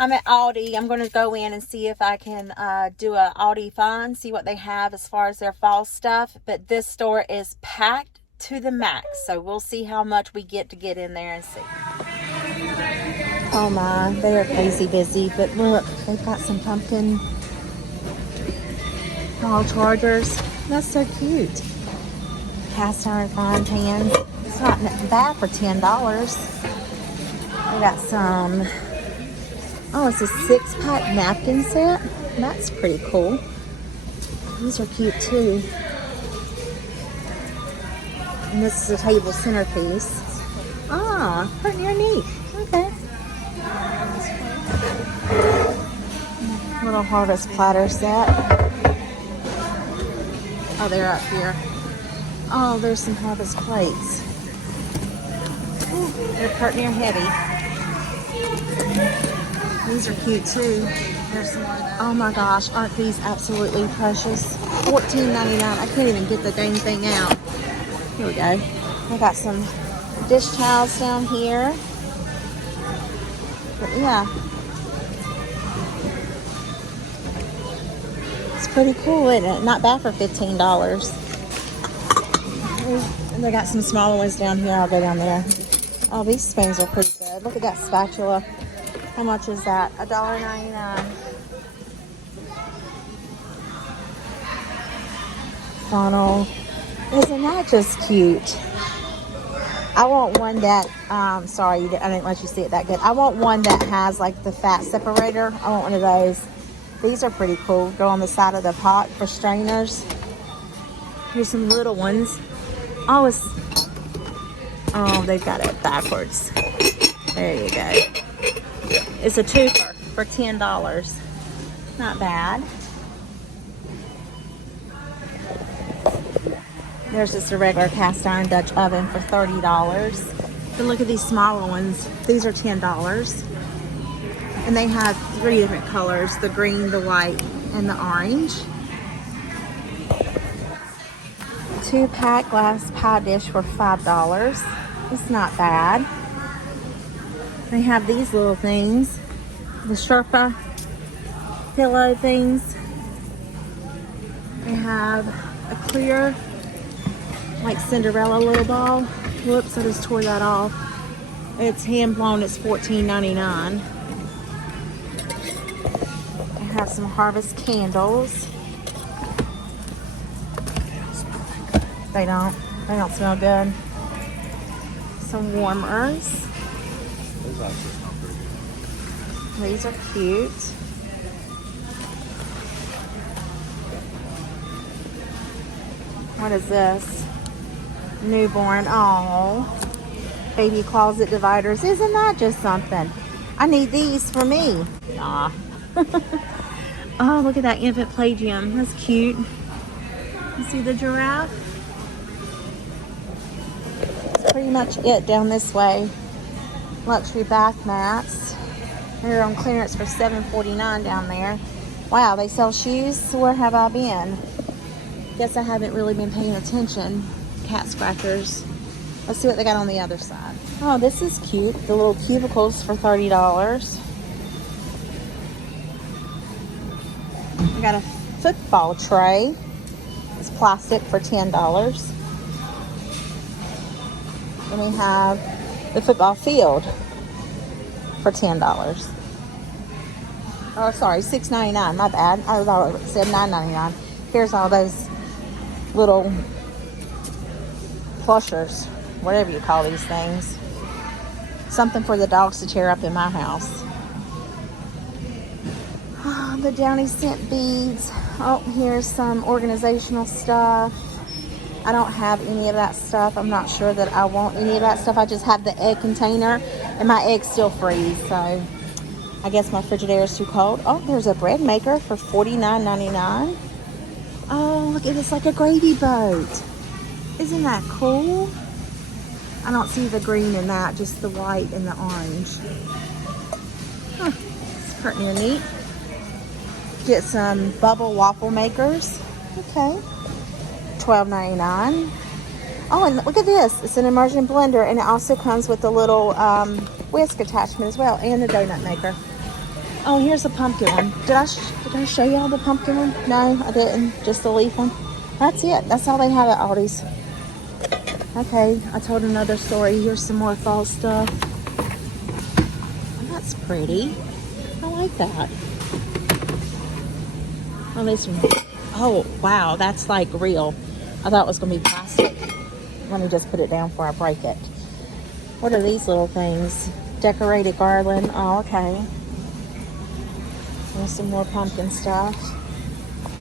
I'm at Aldi. I'm going to go in and see if I can do a Aldi Finds, see what they have as far as their fall stuff. But this store is packed to the max, so we'll see how much we get in there and see. Oh my, they are crazy busy. But look, they've got some pumpkin wall chargers. That's so cute. Cast iron frying pans. It's not bad for $10. We got some. Oh, it's a 6-pack napkin set. That's pretty cool. These are cute too. And this is a table centerpiece. Ah, pretty neat. Okay. Little harvest platter set. Oh, they're up here. Oh, there's some harvest plates. Ooh, they're pretty heavy. These are cute too. There's some more of those. Oh my gosh, aren't these absolutely precious? $14.99. I can't even get the dang thing out. Here we go. I got some dish towels down here. But yeah. It's pretty cool, isn't it? Not bad for $15. And they got some smaller ones down here. I'll go down there. Oh, these spoons are pretty good. Look at that spatula. How much is that? $1.99. Funnel. Isn't that just cute? I want one that, sorry, I didn't let you see it that good. I want one that has like the fat separator. I want one of those. These are pretty cool. Go on the side of the pot for strainers. Here's some little ones. Oh, they've got it backwards. There you go. It's a twofer for $10. Not bad. There's just a regular cast iron Dutch oven for $30. But look at these smaller ones. These are $10. And they have 3 different colors: the green, the white, and the orange. 2-pack glass pie dish for $5. It's not bad. They have these little things, the Sherpa pillow things. They have a clear, like Cinderella little ball. Whoops, I just tore that off. It's hand blown. It's $14.99. I have some harvest candles. They don't smell good. Some warmers. These are cute. What is this? Newborn. Oh, baby closet dividers. Isn't that just something? I need these for me. Nah. Oh, look at that infant play gym. That's cute. You see the giraffe? That's pretty much it down this way. Luxury bath mats. They're on clearance for $7.49 down there. Wow, they sell shoes. So where have I been? Guess I haven't really been paying attention. Cat scratchers. Let's see what they got on the other side. Oh, this is cute. The little cubicles for $30. I got a football tray. It's plastic for $10. Then we have the football field for $10. Oh, sorry, $6.99. My bad. I thought it said $9.99. Here's all those little plushers, whatever you call these things. Something for the dogs to tear up in my house. Oh, the Downy scent beads. Oh, here's some organizational stuff. I don't have any of that stuff. I'm not sure that I want any of that stuff. I just have the egg container, and my eggs still freeze, so I guess my Frigidaire is too cold. Oh, there's a bread maker for $49.99. Oh, look, it's like a gravy boat. Isn't that cool? I don't see the green in that, just the white and the orange. Huh, it's pretty neat. Get some bubble waffle makers. Okay. $12.99. Oh, and look at this. It's an immersion blender, and it also comes with a little whisk attachment as well, and a donut maker. Oh, here's a pumpkin one. Did I show y'all the pumpkin one? No, I didn't. Just the leaf one. That's it. That's all they have at Aldi's. Okay, I told another story. Here's some more fall stuff. Oh, that's pretty. I like that. Oh, this one. Oh, wow. That's like real. I thought it was going to be plastic. Let me just put it down before I break it. What are these little things? Decorated garland. Oh, okay. There's some more pumpkin stuff.